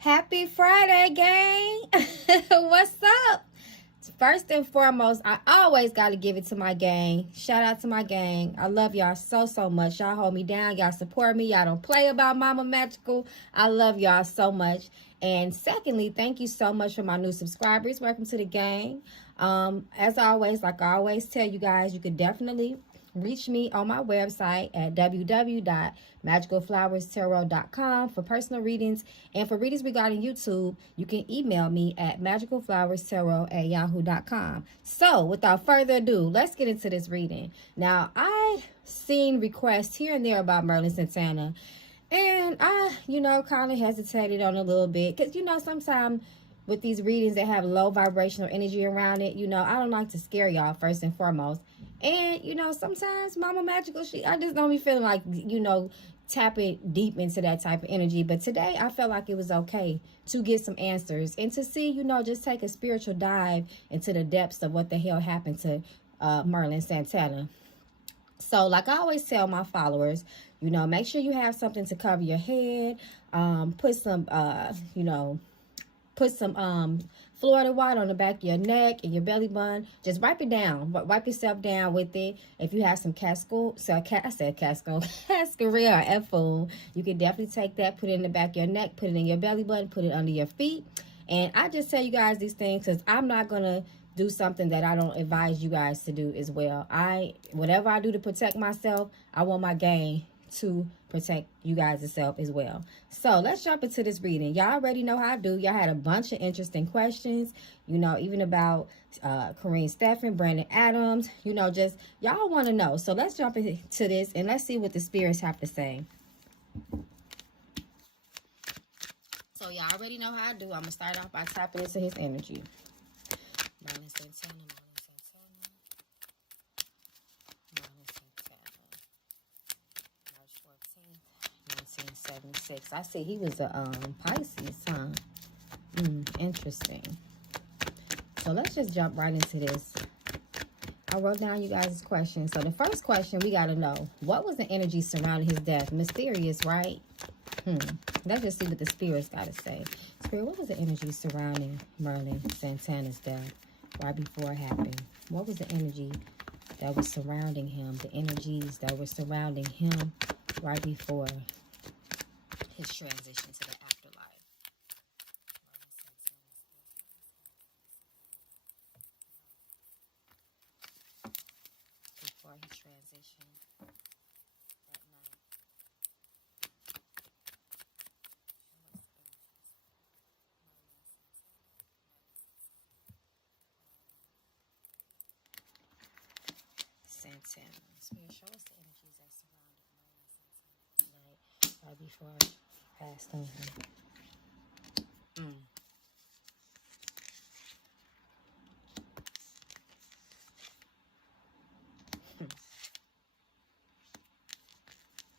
Happy Friday, gang. What's up? First and foremost, I always got to give it to my gang. Shout out to my gang. I love y'all so much. Y'all hold me down. Y'all support me. Y'all don't play about Mama Magical. I love y'all so much. And secondly, thank you so much for my new subscribers. Welcome to the gang. As always, like I always tell you guys, you could definitely reach me on my website at www.magicalflowerstarot.com for personal readings, and for readings regarding YouTube, you can email me at magicalflowerstarot@yahoo.com. So without further ado, let's get into this reading. Now, I've seen requests here and there about Merlin Santana, and I, kind of hesitated on a little bit because, sometimes with these readings that have low vibrational energy around it, I don't like to scare y'all first and foremost. And, sometimes Mama Magical, I just don't be feeling like, tapping deep into that type of energy. But today I felt like it was okay to get some answers and to see, just take a spiritual dive into the depths of what the hell happened to Merlin Santana. So like I always tell my followers, make sure you have something to cover your head. Put some, Florida water on the back of your neck and your belly button. Just wipe it down. Wipe yourself down with it. If you have some cascarilla or F-fool, you can definitely take that, put it in the back of your neck, put it in your belly button, put it under your feet. And I just tell you guys these things because I'm not going to do something that I don't advise you guys to do as well. Whatever I do to protect myself, I want my gang to protect you guys yourself as well. So let's jump into this reading. Y'all already know how I do. Y'all had a bunch of interesting questions, even about Corinne Steffen, Brandon Adams, just y'all want to know. So let's jump into this and let's see what the spirits have to say. So y'all already know how I do. I'm going to start off by tapping into his energy. Merlin Santana. March 14th, 1976. I see he was a Pisces, huh? Interesting. So let's just jump right into this. I wrote down you guys' questions. So the first question we got to know, what was the energy surrounding his death? Mysterious, right? Let's just see what the spirits got to say. Spirit, what was the energy surrounding Merlin Santana's death right before it happened? What was the energy that was surrounding him? The energies that were surrounding him right before his transition to the afterlife. Before he transitioned that night. Santana. Spirit, show us the energies that surrounded Merlin Santana tonight, right before he passed on.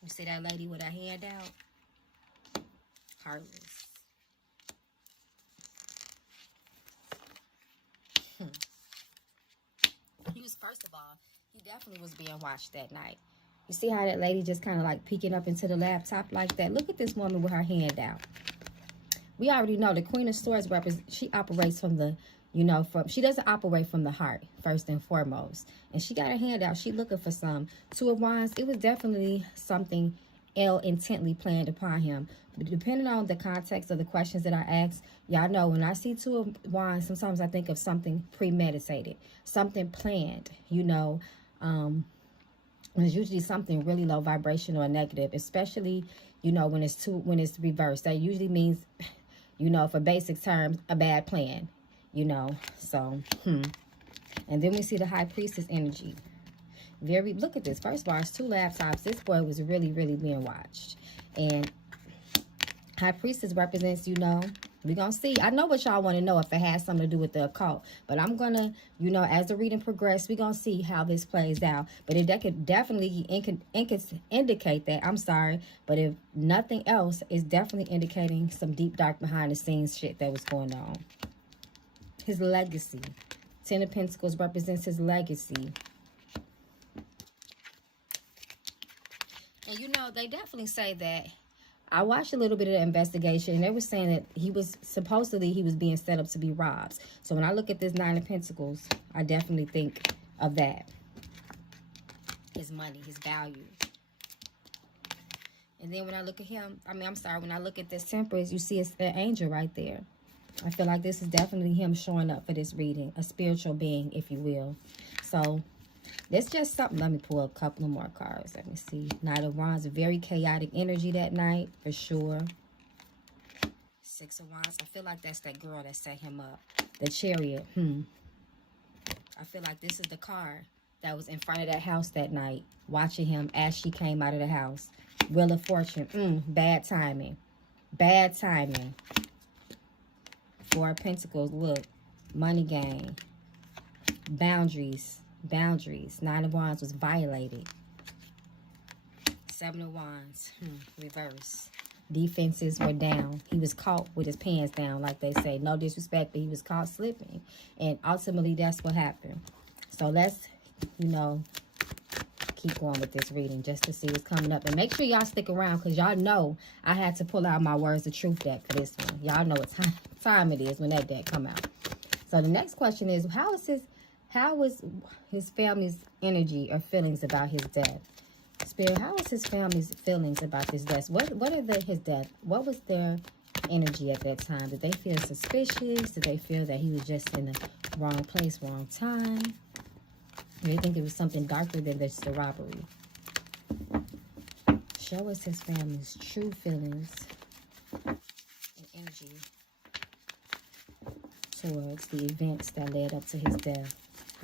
You see that lady with her hand out? Heartless. He was, first of all, he definitely was being watched that night. You see how that lady just kind of like peeking up into the laptop like that? Look at this woman with her hand out. We already know the Queen of Swords she operates from the, she doesn't operate from the heart, first and foremost. And she got her hand out. She looking for some. Two of Wands, it was definitely something intently planned upon him. But depending on the context of the questions that I ask, y'all know when I see Two of Wands, sometimes I think of something premeditated, something planned, It's usually something really low vibrational or negative, especially, when it's reversed. That usually means, for basic terms, a bad plan, So, And then we see the High Priestess energy. Look at this. First of all, it's two laptops. This boy was really being watched. And High Priestess represents, we're going to see. I know what y'all want to know if it has something to do with the occult. But I'm going to, as the reading progresses, we're going to see how this plays out. But that could definitely indicate that, I'm sorry, but if nothing else, it's definitely indicating some deep, dark, behind-the-scenes shit that was going on. His legacy. Ten of Pentacles represents his legacy. And they definitely say that I watched a little bit of the investigation, and they were saying that he was being set up to be robbed. So when I look at this Nine of Pentacles, I definitely think of that. His money, his value. And then when I look at him, when I look at this Temperance, you see an angel right there. I feel like this is definitely him showing up for this reading. A spiritual being, if you will. So, that's just something. Let me pull a couple of more cards. Let me see. Knight of Wands, very chaotic energy that night, for sure. Six of Wands. I feel like that's that girl that set him up. The Chariot. I feel like this is the car that was in front of that house that night, watching him as she came out of the house. Wheel of Fortune. Bad timing. Bad timing. Four of Pentacles. Look. Money gain. Boundaries. Nine of Wands was violated. Seven of Wands. Reverse. Defenses were down. He was caught with his pants down, like they say. No disrespect, but he was caught slipping. And ultimately, that's what happened. So let's, keep going with this reading just to see what's coming up. And make sure y'all stick around, because y'all know I had to pull out my Words of Truth deck for this one. Y'all know what time it is when that deck come out. So the next question is, how was his family's energy or feelings about his death? Spirit, how was his family's feelings about his death? What are his death? What was their energy at that time? Did they feel suspicious? Did they feel that he was just in the wrong place, wrong time? Do they think it was something darker than just the robbery? Show us his family's true feelings and energy towards the events that led up to his death.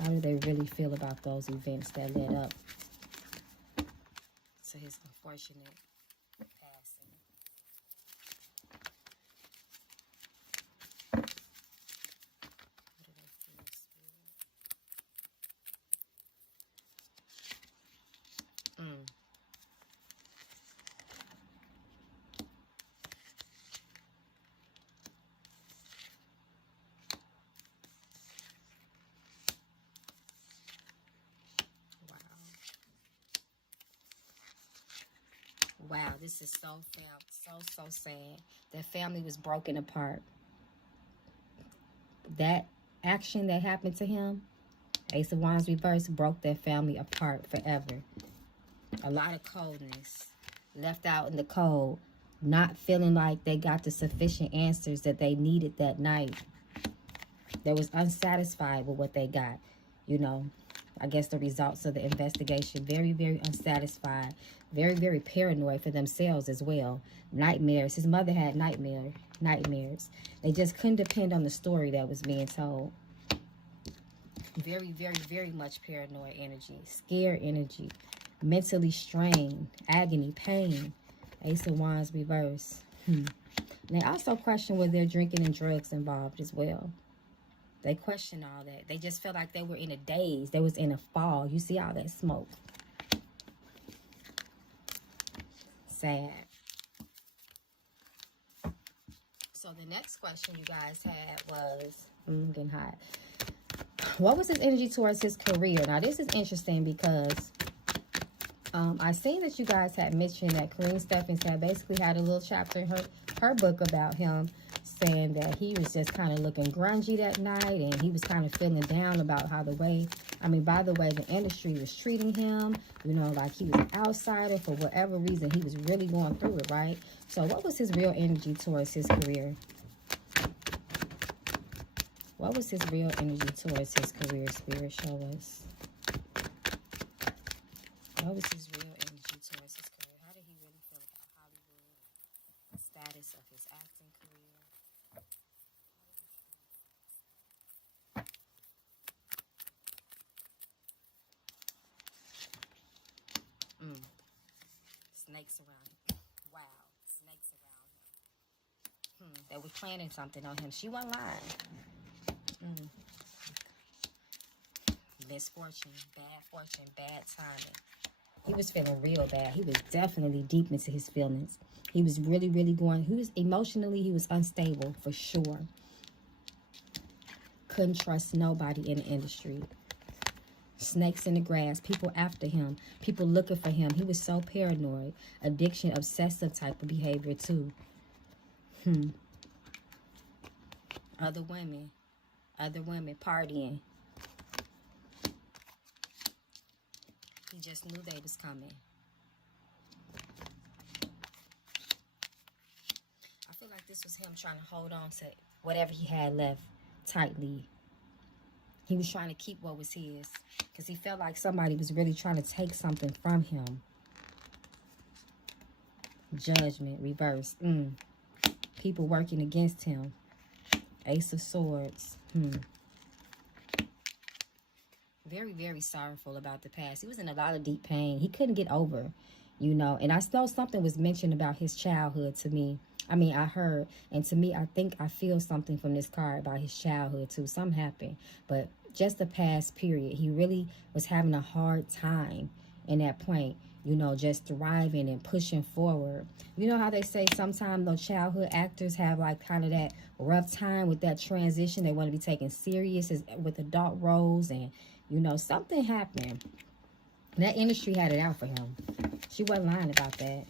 How do they really feel about those events that led up to his unfortunate passing? What do they feel, Spirit? Wow, this is so sad. That family was broken apart. That action that happened to him, Ace of Wands reverse, broke their family apart forever. A lot of coldness, left out in the cold, not feeling like they got the sufficient answers that they needed that night. They was unsatisfied with what they got, I guess the results of the investigation. Very, very unsatisfied. Very, very paranoid for themselves as well. Nightmares. His mother had nightmares. They just couldn't depend on the story that was being told. Very, very, very much paranoid energy. Scared energy. Mentally strained. Agony. Pain. Ace of Wands reverse. And they also question were there drinking and drugs involved as well. They questioned all that. They just felt like they were in a daze. They was in a fog. You see all that smoke. Sad. So the next question you guys had was, I'm getting hot. What was his energy towards his career? Now this is interesting because I seen that you guys had mentioned that Karine Steffens had basically had a little chapter in her book about him, saying that he was just kind of looking grungy that night, and he was kind of feeling down about how by the way the industry was treating him, like he was an outsider for whatever reason. He was really going through it, right? So what was his real energy towards his career? What was his real energy towards his career, Spirit? Show us. What was his real energy towards his career? How did he really feel about Hollywood? The status of his acting career? Snakes around him. Wow. Snakes around him. They were planning something on him. She wasn't lying. Misfortune, bad fortune, bad timing. He was feeling real bad. He was definitely deep into his feelings. He was really, really emotionally, he was unstable for sure. Couldn't trust nobody in the industry. Snakes in the grass, people after him, people looking for him. He was so paranoid. Addiction, obsessive type of behavior too. Other women partying. He just knew they was coming. I feel like this was him trying to hold on to whatever he had left tightly. He was trying to keep what was his because he felt like somebody was really trying to take something from him. Judgment, reverse. People working against him. Ace of Swords. Very, very sorrowful about the past. He was in a lot of deep pain. He couldn't get over, you know. And I know something was mentioned about his childhood to me. I mean, I heard. And to me, I think I feel something from this card about his childhood, too. Something happened. But just the past period, he really was having a hard time in that point, you know, just thriving and pushing forward. You know how they say sometimes those childhood actors have like kind of that rough time with that transition. They want to be taken serious with adult roles, and, you know, something happened. That industry had it out for him. She wasn't lying about that.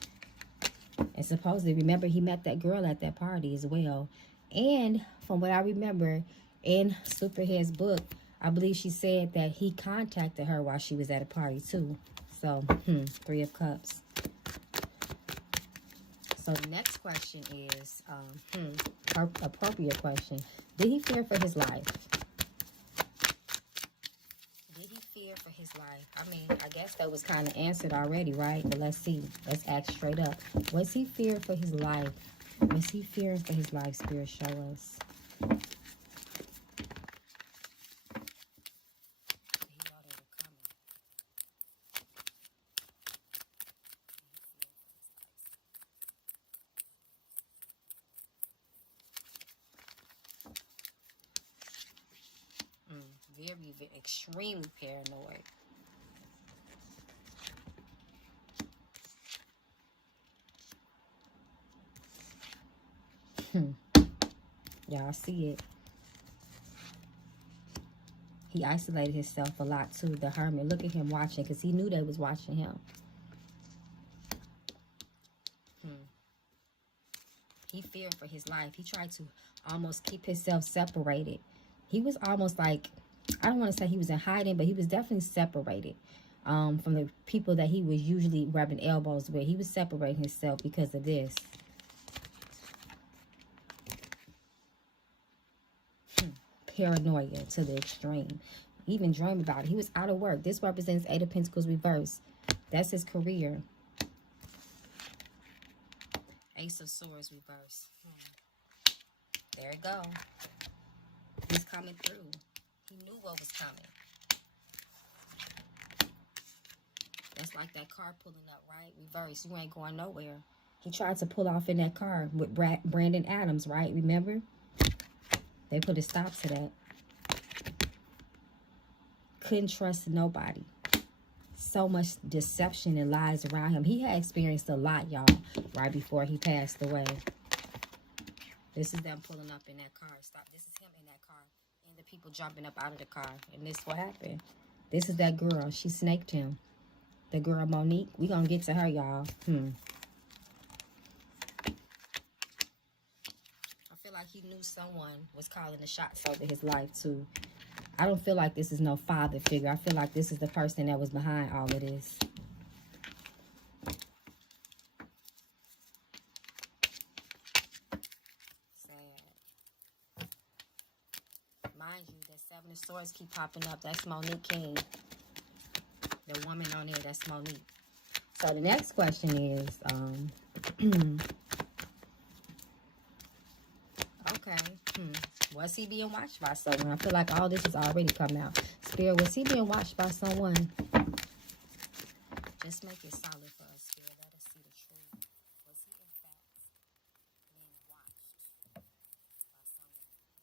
And supposedly, remember, he met that girl at that party as well. And from what I remember in Superhead's book, I believe she said that he contacted her while she was at a party too. So, Three of Cups. So the next question is, appropriate question. Did he fear for his life? Did he fear for his life? I mean, I guess that was kind of answered already, right? But let's see. Let's ask straight up. Was he fearing for his life? Was he fearing for his life? Spirit, show us. Very, very, extremely paranoid. Y'all see it. He isolated himself a lot too, the hermit. Look at him watching, because he knew they was watching him. He feared for his life. He tried to almost keep himself separated. He was almost like, I don't want to say he was in hiding, but he was definitely separated from the people that he was usually rubbing elbows with. He was separating himself because of this. Paranoia to the extreme. Even dream about it. He was out of work. This represents Eight of Pentacles reverse. That's his career. Ace of Swords reverse. There it go. He's coming through. He knew what was coming. That's like that car pulling up, right? Reverse. You ain't going nowhere. He tried to pull off in that car with Brandon Adams, right? Remember? They put a stop to that. Couldn't trust nobody. So much deception and lies around him. He had experienced a lot, y'all, right before he passed away. This is them pulling up in that car. Stop. This is him in that car. And the people jumping up out of the car. And this is what happened. This is that girl. She snaked him. The girl Monique. We gonna get to her, y'all. I feel like he knew someone was calling the shots over his life, too. I don't feel like this is no father figure. I feel like this is the person that was behind all of this. Sad. Mind you, that Seven of Swords keep popping up. That's Monique King. The woman on there, that's Monique. So the next question is, okay, was he being watched by someone? I feel like all this has already come out. Spirit, was he being watched by someone? Just make it solid for us, Spirit. Let us see the truth. Was he, in fact, being watched by someone?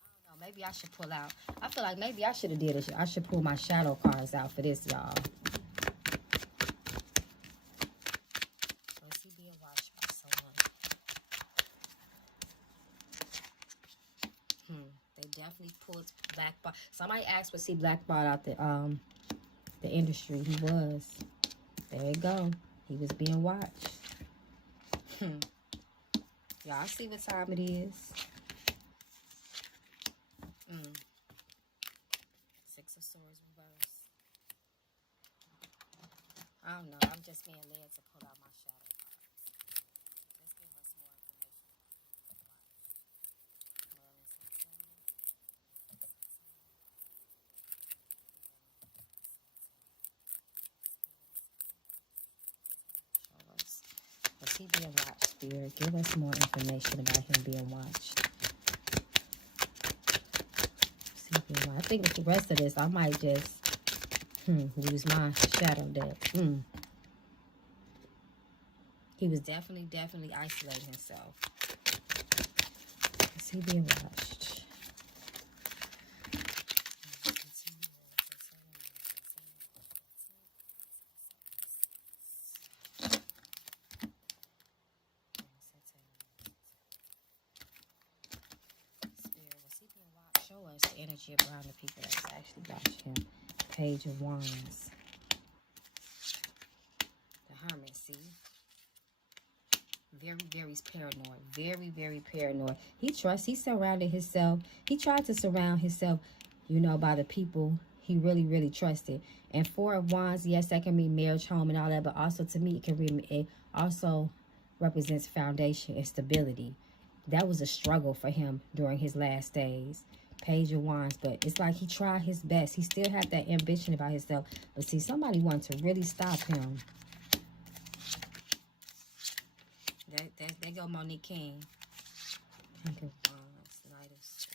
I don't know. Maybe I should pull out. I feel like maybe I should have did it. I should pull my shadow cards out for this, y'all. Was he being watched by someone? They definitely pulled blackball. Somebody asked, was he blackballed out the the industry. He was. There you go. He was being watched. Y'all see what time it is? 6 of Swords reverse. I don't know. I'm just being led to pull out my shadow cards. Let's give us more information. Merlin, Santana. Show us. Was he being watched, Spirit? Give us more information about him being watched. I think with the rest of this, I might just use my shadow deck. He was definitely isolating himself. Is he being watched? Show us the energy around the people that's actually watching him. Page of Wands. The Hermit, see? Very paranoid. Very paranoid. He surrounded himself. He tried to surround himself, you know, by the people he really trusted. And 4 of Wands, yes, that can mean marriage, home, and all that, but also to me, it also represents foundation and stability. That was a struggle for him during his last days. Page of Wands, but it's like he tried his best. He still had that ambition about himself. But see, somebody wanted to really stop him. There go Monique King. Page of Wands, Knight of Swords.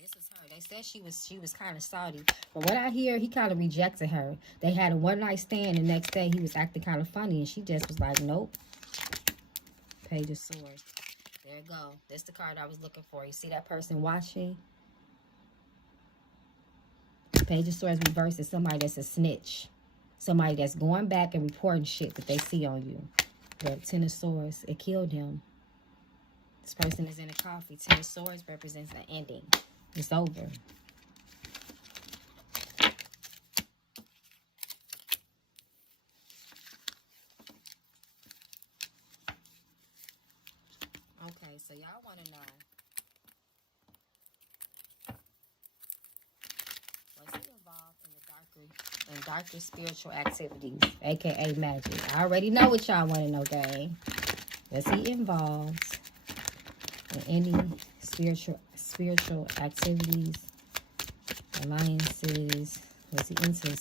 This was her. They said she was kind of salty. But what I hear, he kind of rejected her. They had a one-night stand. The next day, he was acting kind of funny, and she just was like, nope. Page of Swords. There you go. That's the card I was looking for. You see that person watching? Page of Swords reversed is somebody that's a snitch. Somebody that's going back and reporting shit that they see on you. But 10 of Swords, it killed him. This person is in a coffee. 10 of Swords represents an ending. It's over. Okay, so y'all want to know, was he involved in darker spiritual activities, aka magic? I already know what y'all want to know, gang. Was he involved in any spiritual activities, alliances? Was he into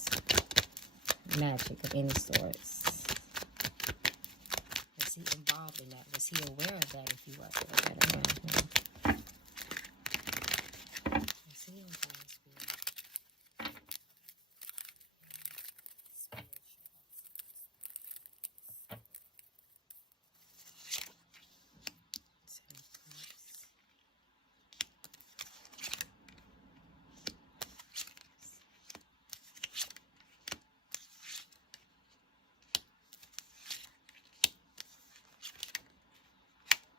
magic of any sorts? Was he involved in that? Was he aware of that if he wasn't around him? Was he involved in spiritual?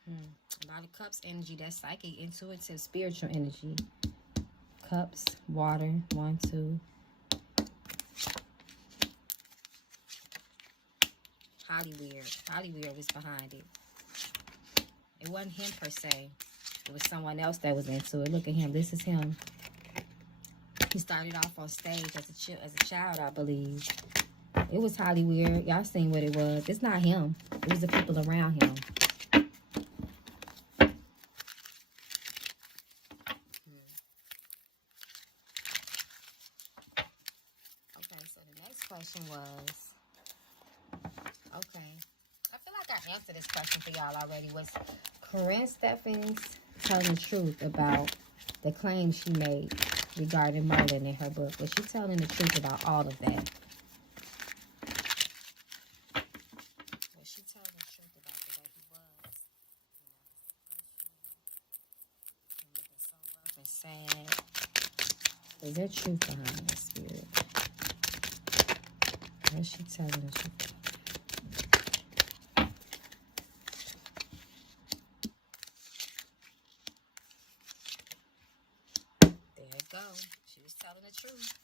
A lot of Cups energy, that's psychic, intuitive, spiritual energy. Cups, water, 1, 2. Hollyweird was behind it. It wasn't him per se. It was someone else that was into it. Look at him. This is him. He started off on stage as a child, I believe. It was Hollyweird. Y'all seen what it was. It's not him. It was the people around him. Question was, okay, I feel like I answered this question for y'all already. Was Corinne Steffens telling the truth about the claims she made regarding Merlin in her book? Was she telling the truth about all of that? Was she telling the truth about the way he was? You know, looking so rough and sad. Is there truth behind this, Spirit? What's she telling the truth? There you go. She was telling the truth.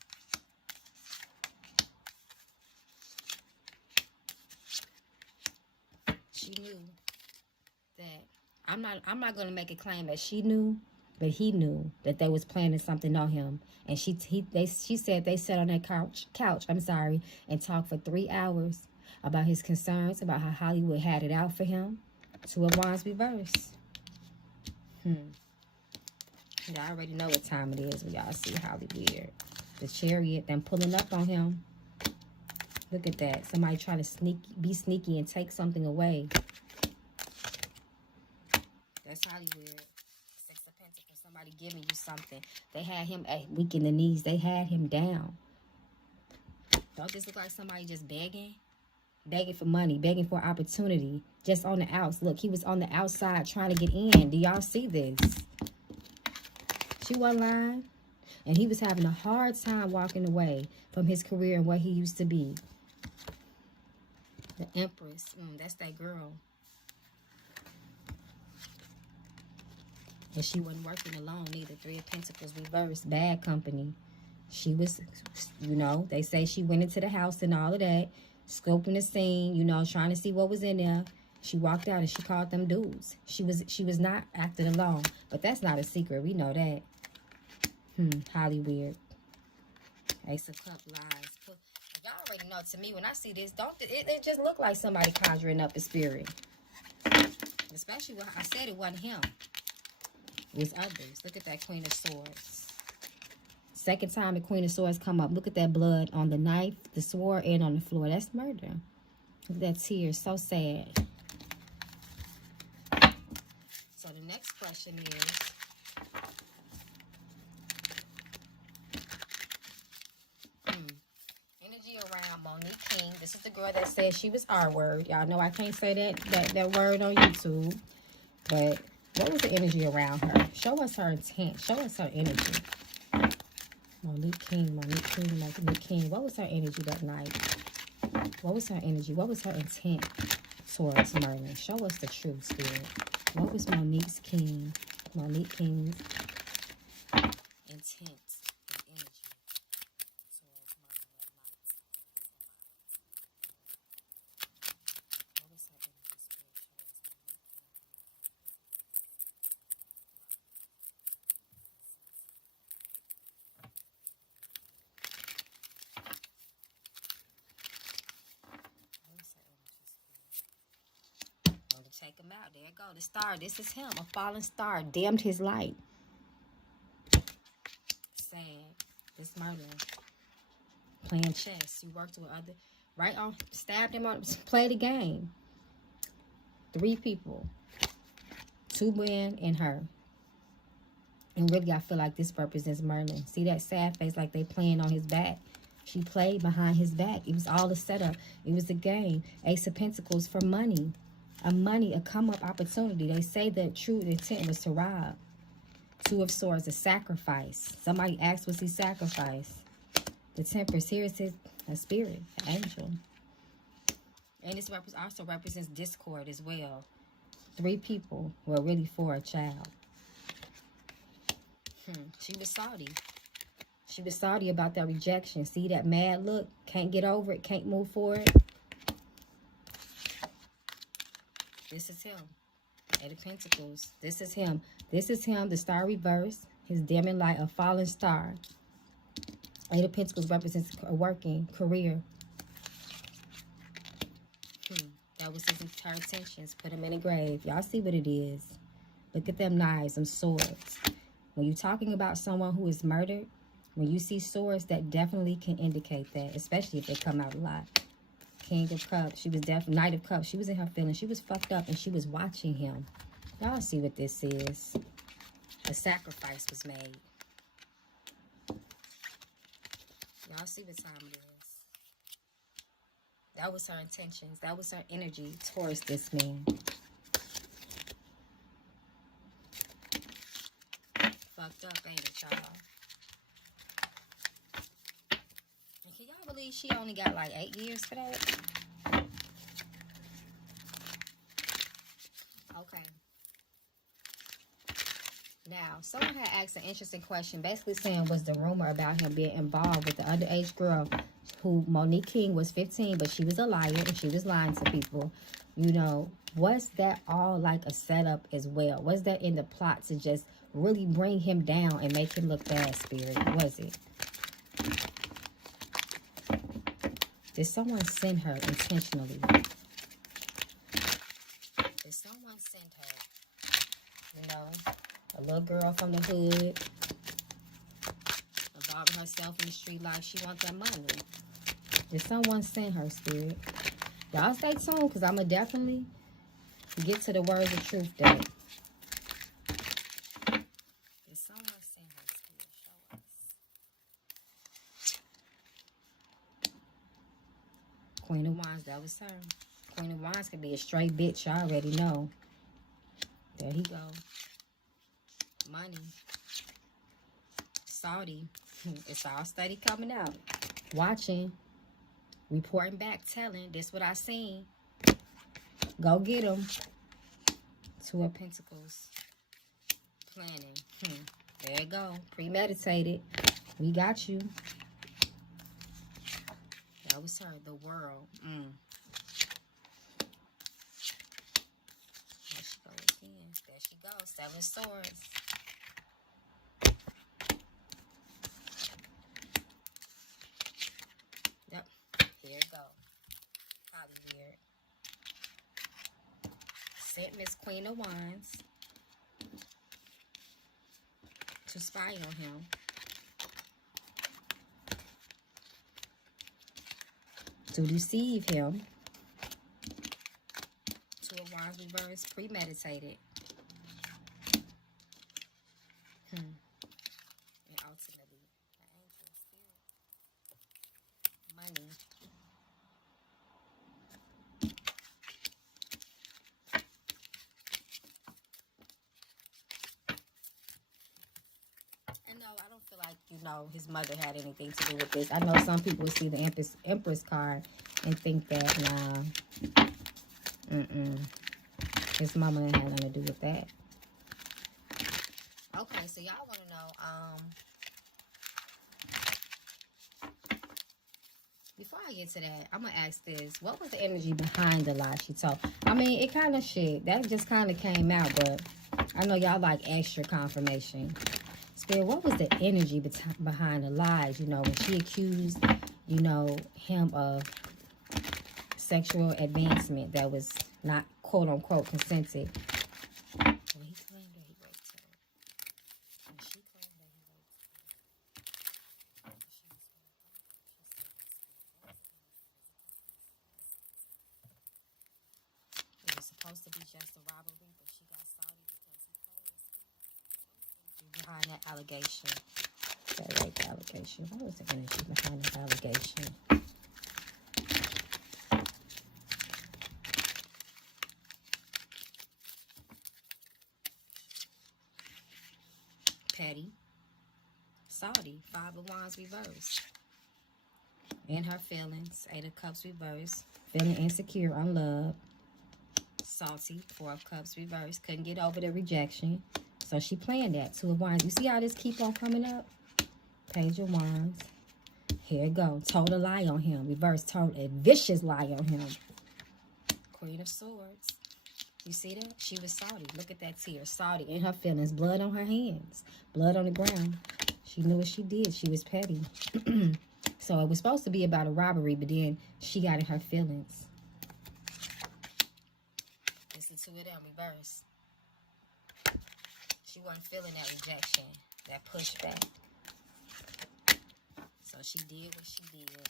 knew that I'm not gonna make a claim that she knew, but he knew that they was planning something on him. And she said they sat on that couch, and talked for 3 hours about his concerns, about how Hollywood had it out for him. Two of Wands reversed. Y'all already know what time it is when y'all see Hollywood. The Chariot, them pulling up on him. Look at that. Somebody trying to be sneaky and take something away. That's Hollywood. Six of Pentacles. Somebody giving you something. They had him weak in the knees. They had him down. Don't this look like somebody just begging? Begging for money. Begging for opportunity. Just on the outs. Look, he was on the outside trying to get in. Do y'all see this? She wasn't lying. And he was having a hard time walking away from his career and what he used to be. The Empress. That's that girl. And she wasn't working alone either. Three of Pentacles reversed. Bad company. She was, you know, they say she went into the house and all of that. Scoping the scene, you know, trying to see what was in there. She walked out and she called them dudes. She was not acting alone. But that's not a secret. We know that. Hollywood. Ace of Cups lies. Y'all already know, to me, when I see this, it just look like somebody conjuring up a spirit. Especially when I said it wasn't him. It was others. Look at that Queen of Swords. Second time the Queen of Swords come up. Look at that blood on the knife, the sword, and on the floor. That's murder. Look at that tear. So sad. So the next question is, energy around Monique King. This is the girl that said she was R-word. Y'all know I can't say that word on YouTube. But what was the energy around her? Show us her intent. Show us her energy. Monique King. What was her energy that night? What was her energy? What was her intent towards Merlin? Show us the truth, Spirit. What was Monique King's intent and energy towards Merlin that night? What was her energy, Spirit? Show us Take him out. There you go. The star. This is him. A fallen star. Dimmed his light. Sad. This Merlin. Playing chess. You worked with other. Right on. Stabbed him on. Play the game. 3 people. 2 men and her. And really, I feel like this represents Merlin. See that sad face like they playing on his back? She played behind his back. It was all a setup. It was a game. Ace of Pentacles for money. A come-up opportunity. They say the true intent was to rob. 2 of Swords, a sacrifice. Somebody asked, was he sacrificed? The Temperance, here is a spirit, an angel. And this also represents discord as well. 3 people were really for a child. She was salty. She was salty about that rejection. See that mad look? Can't get over it, can't move forward. This is him. 8 of Pentacles. This is him. This is him, the star reverse. His dimming light, a fallen star. 8 of Pentacles represents a working career. That was her intentions. Put him in a grave. Y'all see what it is. Look at them knives, them swords. When you're talking about someone who is murdered, when you see swords, that definitely can indicate that, especially if they come out a lot. King of Cups. She was definitely Knight of Cups. She was in her feelings. She was fucked up and she was watching him. Y'all see what this is. A sacrifice was made. Y'all see what time it is. That was her intentions. That was her energy towards this man. Fucked up, ain't it, y'all? Can y'all believe she only got like 8 years for that? Okay. Now, someone had asked an interesting question, basically saying, was the rumor about him being involved with the underage girl who Monique King was 15, but she was a liar and she was lying to people. You know, was that all like a setup as well? Was that in the plot to just really bring him down and make him look bad, Spirit? Was it? Did someone send her intentionally? Did someone send her, you know, a little girl from the hood, involving herself in the street life? She wants that money. Did someone send her, Spirit? Y'all stay tuned, because I'm going to definitely get to the words of truth there. Did someone send her, Spirit? Show us. Queen of Wands, that was her. Queen of Wands could be a straight bitch. I already know. There he go. Money. Saudi. It's all steady coming out. Watching. Reporting back. Telling. This what I seen. Go get him. Two of Pentacles. Planning. There you go. Premeditated. We got you. That was her. The world. There she goes again. There she goes. 7 swords. Yep. Here it go. Probably weird. Sent Miss Queen of Wands to spy on him. To deceive him. Two of Wands reverse, premeditated. And ultimately, the angel spirit. Money. And no, I don't feel like, you know, his mother had anything to do with this. I know some people see the Empress card and think that, nah, his mama didn't have nothing to do with that. Okay, so y'all want to know, before I get to that, I'm going to ask this. What was the energy behind the lie she told? I mean, it kind of shit. That just kind of came out, but I know y'all like extra confirmation. Spirit, what was the energy behind the lies, you know, when she accused, you know, him of sexual advancement that was not, quote unquote, consented? Well, he claimed that he raped her. And she claimed that he raped her. It was supposed to be just a robbery, but she got salty because he told us. Behind that allegation. That rape allegation. What was the energy behind that allegation? Petty. Salty. 5 of Wands reverse. In her feelings. 8 of Cups reverse. Feeling insecure, unloved. Salty. 4 of Cups reverse. Couldn't get over the rejection. So she planned that. 2 of Wands. You see how this keep on coming up? Page of Wands. Here it go. Told a lie on him. Reverse. Told a vicious lie on him. Queen of Swords. You see that? She was salty. Look at that tear. Salty in her feelings. Blood on her hands. Blood on the ground. She knew what she did. She was petty. So it was supposed to be about a robbery, but then she got in her feelings. It's the 2 of them. Reverse. She wasn't feeling that rejection, that pushback. So she did what she did.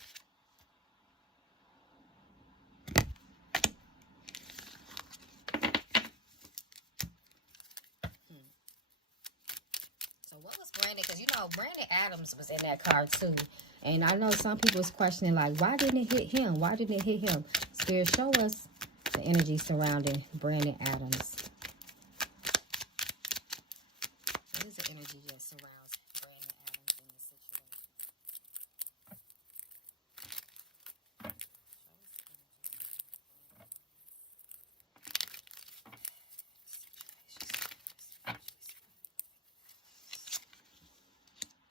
So what was Brandon? Because, you know, Brandon Adams was in that card too. And I know some people was questioning, like, why didn't it hit him? Why didn't it hit him? Spirit, show us the energy surrounding Brandon Adams. What is the energy that surrounds Brandon Adams in this situation?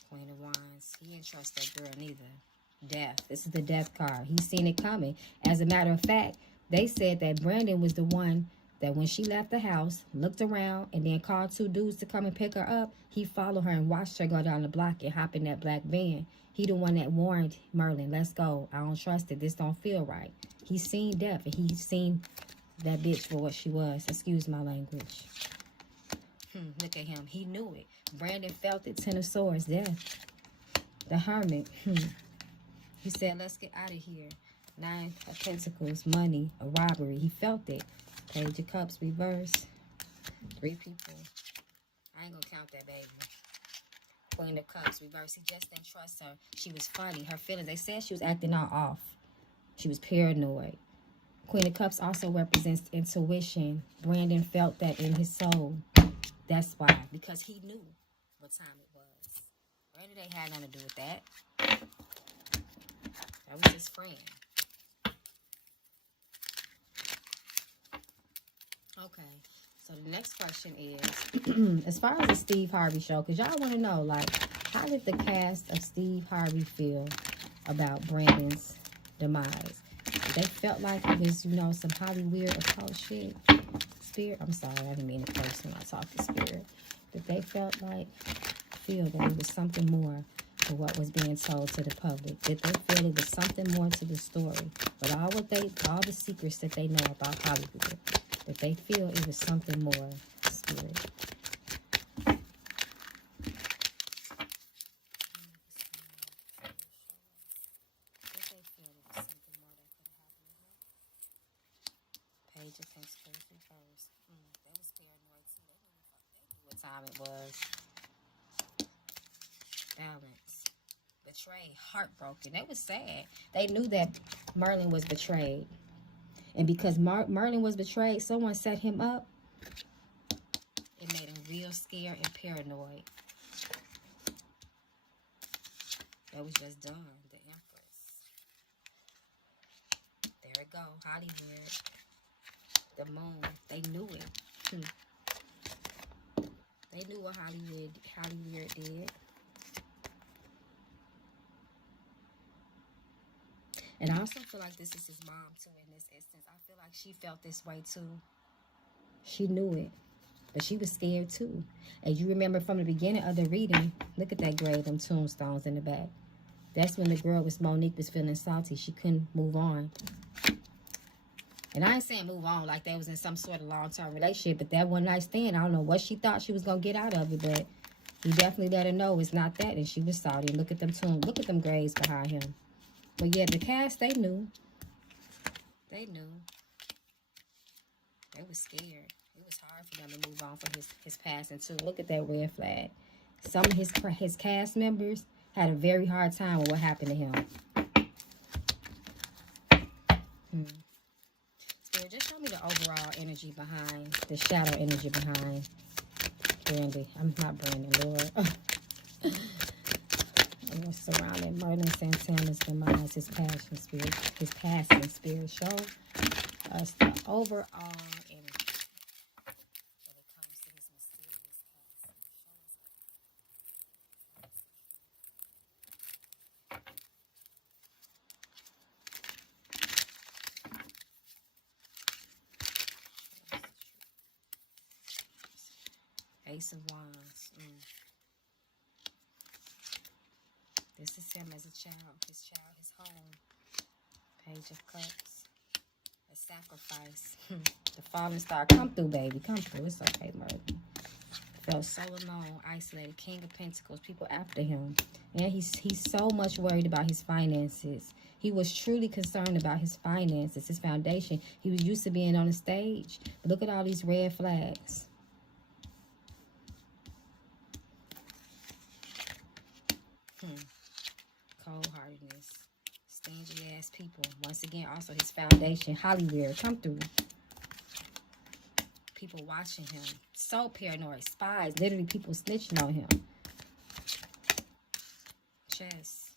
Queen of Wands. He didn't trust that girl neither. Death. This is the death card. He's seen it coming. As a matter of fact, They said that Brandon was the one that when she left the house, looked around, and then called 2 dudes to come and pick her up. He followed her and watched her go down the block and hop in that black van. He the one that warned Merlin, let's go. I don't trust it. This don't feel right. He's seen death, and he's seen that bitch for what she was. Excuse my language. Look at him. He knew it. Brandon felt it. 10 of Swords, death. The Hermit. He said, let's get out of here. 9 of Pentacles, money, a robbery. He felt it. Page of Cups, reverse. 3 people. I ain't gonna count that, baby. Queen of Cups, reverse. He just didn't trust her. She was funny. Her feelings, they said she was acting all off. She was paranoid. Queen of Cups also represents intuition. Brandon felt that in his soul. That's why. Because he knew what time it was. Brandon ain't had nothing to do with that. That was his friend. Okay. So the next question is, as far as the Steve Harvey show, because y'all want to know, like, how did the cast of Steve Harvey feel about Brandon's demise? They felt like it was, you know, some Hollywood occult shit. Spirit, I'm sorry, I didn't mean to curse when I talk to Spirit. That they feel that it was something more to what was being told to the public. That they feel it was something more to the story. But all the secrets that they know about Hollywood, that they feel it was something more. Spirit. Page of Pentacles reverse. They was paranoid too. They knew what time it was. Balance. Betrayed. Heartbroken. That was sad. They knew that Merlin was betrayed. And because Merlin was betrayed, someone set him up. It made him real scared and paranoid. That was just done. The Empress. There it go. Hollywood. The moon. They knew it. They knew what Hollywood did. And I also feel like this is his mom, too, in this instance. I feel like she felt this way, too. She knew it. But she was scared, too. And you remember from the beginning of the reading, look at that grave, them tombstones in the back. That's when the girl Monique was feeling salty. She couldn't move on. And I ain't saying move on like they was in some sort of long-term relationship, but that one night stand, I don't know what she thought she was going to get out of it, but he definitely let her know it's not that, and she was salty. And look at them tombs. Look at them graves behind him. But yeah, the cast, they knew. They knew. They was scared. It was hard for them to move on from his passing too. Look at that red flag. Some of his cast members had a very hard time with what happened to him. Spirit, just show me the overall energy behind, the shadow energy behind Brandy. I'm not Brandon, Lord. And what's surrounding Merlin Santana's demise, his passion spirit, his passing spirit. Show us the overall energy when it comes to his mysterious passing. Ace of Wands. This is him as a child, his home. Page of Cups, a sacrifice. The falling star, come through, baby, come through. It's okay, Merlin. Felt so alone, isolated. King of Pentacles, people after him. And he's so much worried about his finances. He was truly concerned about his finances, his foundation. He was used to being on the stage. But look at all these red flags. Cold-heartedness, stingy ass people. Once again, also his foundation, Hollywood, come through. People watching him, so paranoid. Spies, literally people snitching on him. Chess,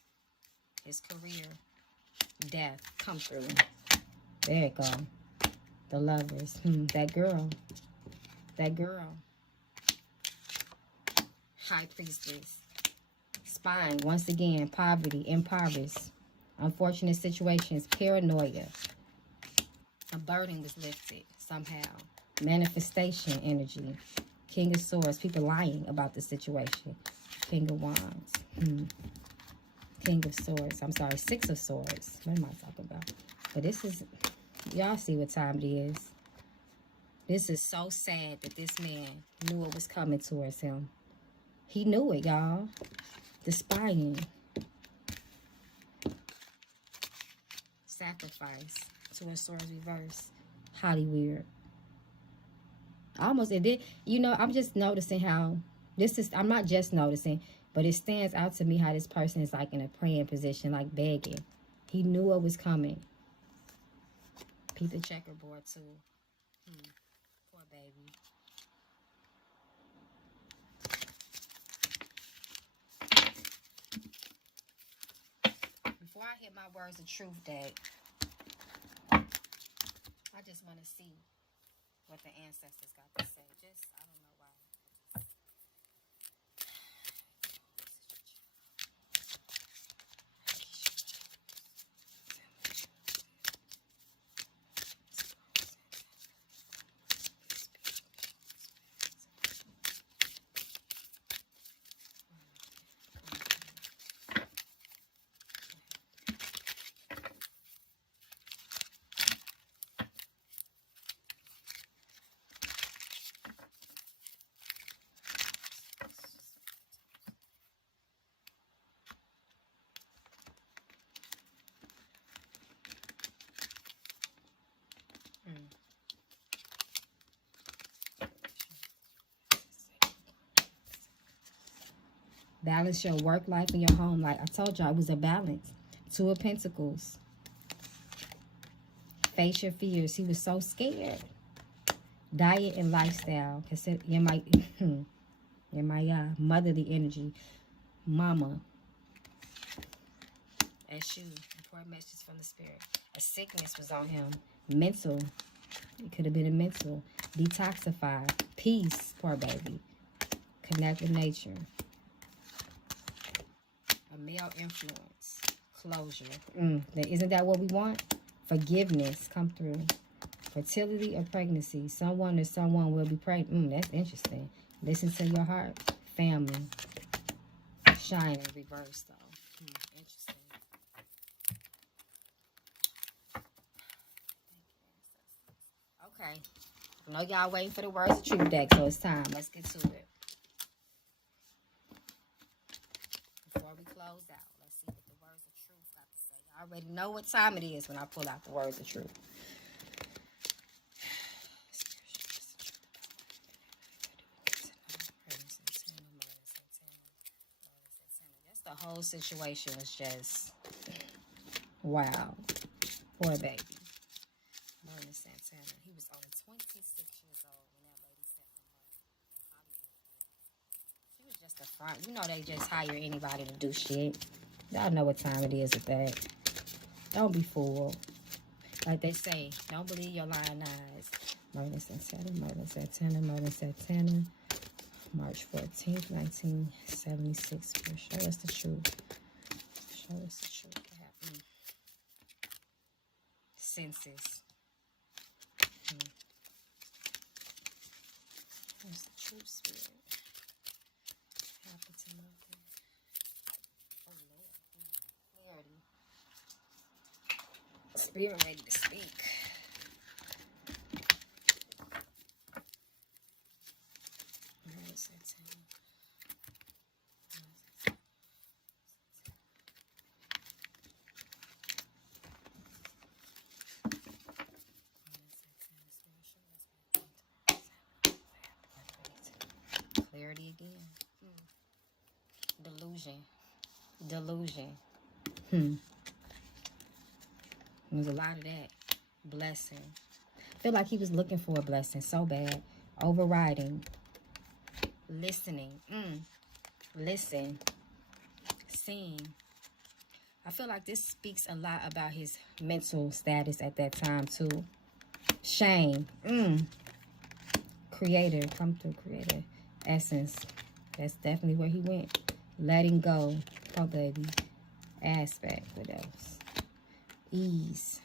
his career, death, come through. There it go. The Lovers, that girl. High Priestess. Spine, once again, poverty, impoverished, unfortunate situations, paranoia. A burden was lifted somehow. Manifestation energy. King of Swords. People lying about the situation. King of Wands. King of Swords. I'm sorry, Six of Swords. What am I talking about? But this is, y'all see what time it is. This is so sad that this man knew it was coming towards him. He knew it, y'all. The spying. Sacrifice. Two of Swords reverse. Highly weird. Almost, it did. You know, I'm just noticing how this is, I'm not just noticing, but it stands out to me how this person is like in a praying position, like begging. He knew it was coming. Peep the checkerboard too. Poor baby. Before I hit my words of truth deck, I just want to see what the ancestors got to say. Just, I don't know why. Balance your work life and your home life. I told y'all it was a balance. Two of Pentacles. Face your fears. He was so scared. Diet and lifestyle. You might, motherly energy. Mama. That's you. Important message from the spirit. A sickness was on him. Mental. It could have been a mental. Detoxify. Peace. Poor baby. Connect with nature. A male influence. Closure. Isn't that what we want? Forgiveness. Come through. Fertility or pregnancy. Someone or someone will be pregnant. That's interesting. Listen to your heart. Family. Shine in reverse though. Interesting. Okay. I know y'all waiting for the words of truth deck, so it's time. Let's get to it. Before we close out, let's see what the words of truth got to say. I already know what time it is when I pull out the words of truth. That's the whole situation was just wow. Poor baby. Merlin Santana. He was only 26 years old when that lady set him up. She was just a front. You know they just hire anybody to do shit. Y'all know what time it is with that. Don't be fooled. Like they say, don't believe your lying eyes. Merlin Santana, Merlin Santana, Merlin Santana. March 14th, 1976. Show us the truth. Show us the truth. What happened? Census. What's the truth, spirit? Happened to nothing. Oh, Lord. Clarity. Spirit ready to speak. Clarity again. Delusion. There's a lot of that. Blessing. I feel like he was looking for a blessing so bad. Overriding. Listening. Listen. Seeing. I feel like this speaks a lot about his mental status at that time too. Shame. Creator. Come through, creator. Essence. That's definitely where he went. Letting go. Oh, baby. Aspect. What else? Ease.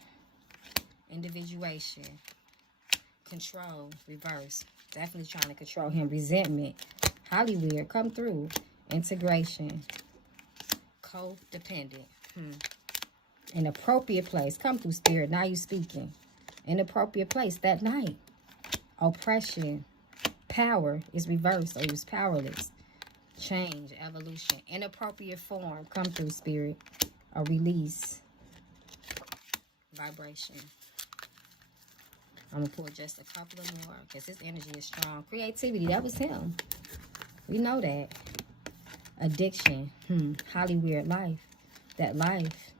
Individuation. Control. Reverse. Definitely trying to control him. Resentment. Highly weird. Come through. Integration. Codependent. An appropriate place. Come through, Spirit. Now you speaking. Inappropriate place that night. Oppression. Power is reversed, or he was powerless. Change. Evolution. Inappropriate form. Come through, Spirit. A release. Vibration. I'm going to pull just a couple of more because his energy is strong. Creativity. That was him. We know that. Addiction. Highly weird life. That life.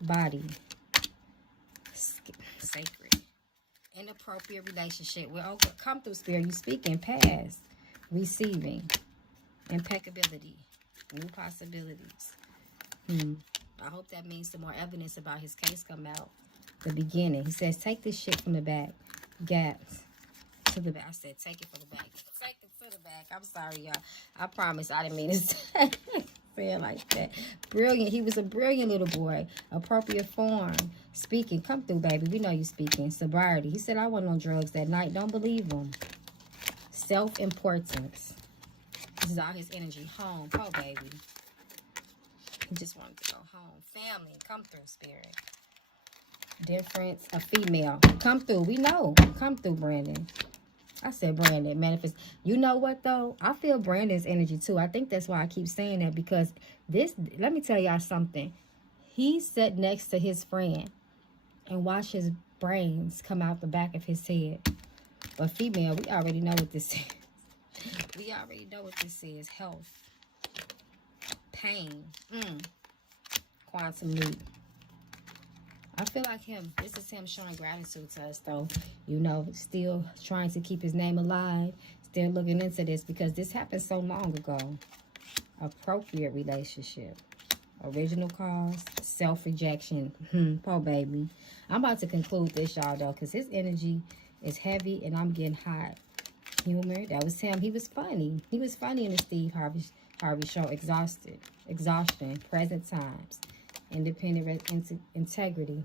Body. Sacred. Inappropriate relationship. We're come through, Spirit. You speaking past. Receiving. Impeccability. New possibilities. I hope that means some more evidence about his case come out. The beginning. He says, take this shit from the back. Gaps. To the back. I said, take it from the back. Take it to the back. I'm sorry, y'all. I promise I didn't mean to say it like that. Brilliant. He was a brilliant little boy. Appropriate form. Speaking. Come through, baby. We know you speaking. Sobriety. He said, I wasn't on drugs that night. Don't believe him. Self-importance. This is all his energy. Home. Oh, baby. He just wanted to go home. Family. Come through, Spirit. Difference. A female. Come through. We know. Come through, Brandon. I said Brandon. Manifest. You know what, though? I feel Brandon's energy, too. I think that's why I keep saying that. Because this, let me tell y'all something. He sat next to his friend and watched his brains come out the back of his head. But female, we already know what this is. We already know what this is. Health. Pain. Quantum leap. I feel like him. This is him showing gratitude to us, though. You know, still trying to keep his name alive. Still looking into this because this happened so long ago. Appropriate relationship. Original cause. Self-rejection. Poor baby. I'm about to conclude this, y'all, though, because his energy is heavy and I'm getting hot. Humor. That was him. He was funny. He was funny in the Steve Harvey show. Exhaustion. Present times. Independent integrity.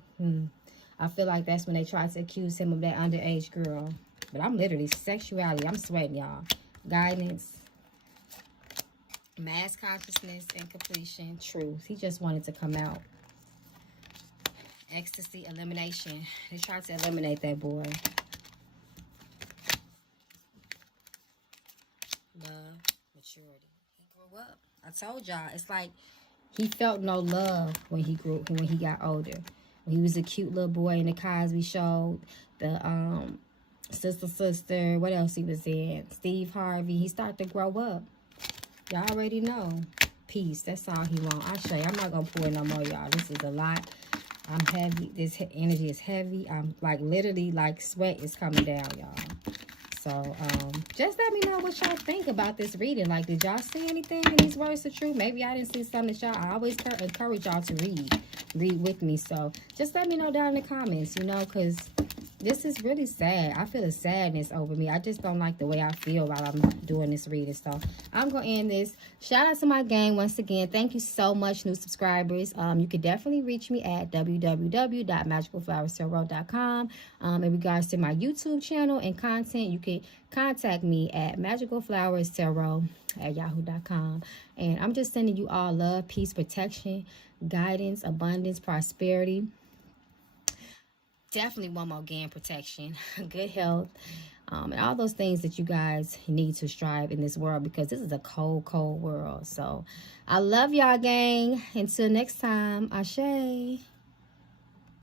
I feel like that's when they tried to accuse him of that underage girl. But I'm literally sexuality. I'm sweating, y'all. Guidance. Mass consciousness and completion. Truth. He just wanted to come out. Ecstasy. Elimination. They tried to eliminate that boy. Love. Maturity. He grew up. I told y'all. It's like he felt no love when he got older. When he was a cute little boy in the Cosby Show, the Sister, what else he was in? Steve Harvey. He started to grow up. Y'all already know. Peace. That's all he want. I'll show you. I'm not gonna pour no more, y'all. This is a lot. I'm heavy. This energy is heavy. I'm like literally like sweat is coming down, y'all. So, just let me know what y'all think about this reading. Like, did y'all see anything in these words of truth? Maybe I didn't see something that y'all... I always encourage y'all to read with me. So, just let me know down in the comments, you know, because this is really sad. I feel a sadness over me. I just don't like the way I feel while I'm doing this reading. So, I'm going to end this. Shout out to my gang once again. Thank you so much, new subscribers. You can definitely reach me at www.magicalflowerstarot.com. In regards to my YouTube channel and content, you can contact me at magicalflowerstarot@yahoo.com. And I'm just sending you all love, peace, protection, guidance, abundance, prosperity. Definitely one more again, protection, good health, and all those things that you guys need to strive in this world, because this is a cold, cold world. So I love y'all, gang. Until next time, Ashe.